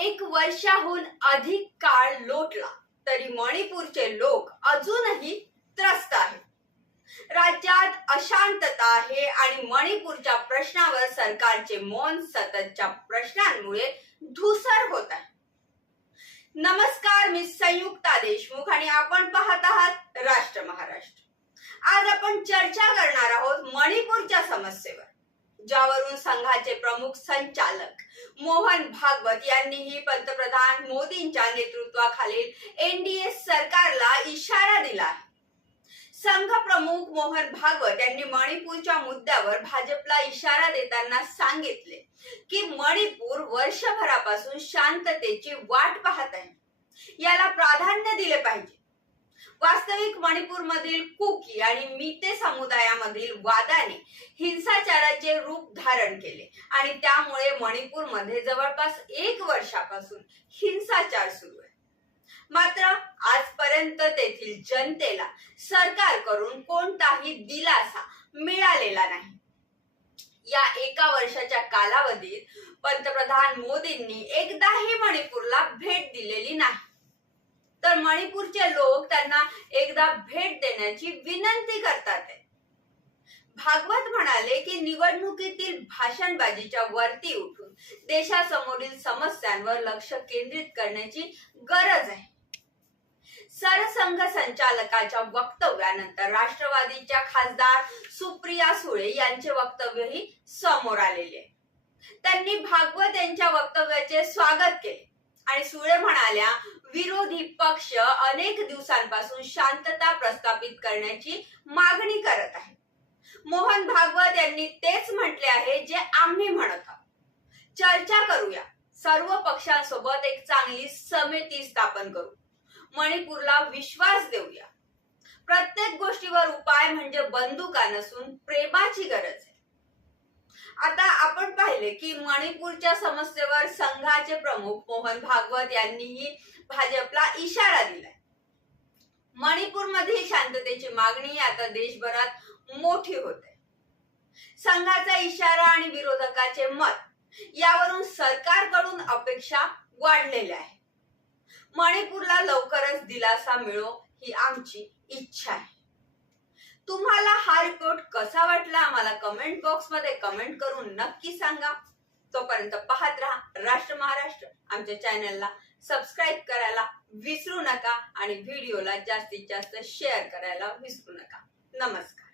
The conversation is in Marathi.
एक वर्षाहून अधिक काळ लोटला तरी मणिपूरचे लोक अजूनही त्रस्त आहेत. राज्यात अशांतता आहे आणि मणिपूरच्या प्रश्नावर सरकारचे मौन सततच्या प्रश्नांमुळे धुसर होत आहे. नमस्कार मी संयुक्ता देशमुख आणि आपण पाहत आहात राष्ट्र महाराष्ट्र. आज आपण चर्चा करणार आहोत मणिपूरच्या समस्येवर ज्यावरून संघाचे प्रमुख संचालक मोहन भागवत यांनीही पंतप्रधान मोदींच्या नेतृत्वाखालील एनडीए सरकारला इशारा दिला आहे. संघ प्रमुख मोहन भागवत यांनी मणिपूरच्या मुद्द्यावर भाजपला इशारा देताना सांगितले की मणिपूर वर्षभरापासून शांततेची वाट पाहत आहे. याला प्राधान्य दिले पाहिजे. वास्तविक मणिपूरमधील कुकी आणि मिते समुदायामधील वादाने हिंसाचाराचे रूप धारण केले. आणि त्यामुळे मणिपूरमध्ये जवळपास एक वर्षापासून हिंसाचार सुरू आहे. मात्र आजपर्यंत तेथील जनतेला सरकारकडून कोणताही दिलासा मिळालेला नाही. या एका वर्षाच्या कालावधीत पंतप्रधान मोदींनी एकदाही मणिपूरला भेट दिलेली नाही. तर मणिपूरचे लोक त्यांना एकदा भेट देण्याची विनंती करतात. भागवत म्हणाले की निवडणुकीतील भाषणबाजीच्या वरती उठून देशासमोरील समस्यांवर लक्ष केंद्रित करण्याची गरज आहे. सरसंघ संचालकाच्या वक्तव्यानंतर राष्ट्रवादीच्या खासदार सुप्रिया सुळे यांचे वक्तव्यही समोर आलेले. आहे. त्यांनी भागवत यांच्या वक्तव्याचे स्वागत केले. आणि सुळे म्हणाल्या विरोधी पक्ष अनेक दिवसांपासून शांतता प्रस्थापित करण्याची मागणी करत आहे. मोहन भागवत यांनी तेच म्हटले आहे जे आम्ही म्हणत आहोत. चर्चा करूया. सर्व पक्षांसोबत एक चांगली समिती स्थापन करू. मणिपूरला विश्वास देऊया. प्रत्येक गोष्टीवर उपाय म्हणजे बंदुका नसून प्रेमाची गरज आहे. आता आपण पाहिले की मणिपूरच्या समस्येवर संघाचे प्रमुख मोहन भागवत यांनीही भाजपला इशारा दिलाय. मणिपूरमध्ये शांततेची मागणी आता देशभरात मोठी होते. संघाचा इशारा आणि विरोधकाचे मत यावरून सरकारकडून अपेक्षा वाढलेल्या आहे मणिपूरला लवकरच दिलासा मिळो ही आमची इच्छा आहे. तुम्हाला हा रिपोर्ट वाटला आम्हाला कमेंट बॉक्समध्ये कमेंट करून नक्की सांगा. तोपर्यंत पाहत राहा राष्ट्र महाराष्ट्र आमच्या चॅनलला सबस्क्राईब करायला विसरू नका आणि व्हिडिओला जास्तीत जास्त शेअर करायला विसरू नका. नमस्कार.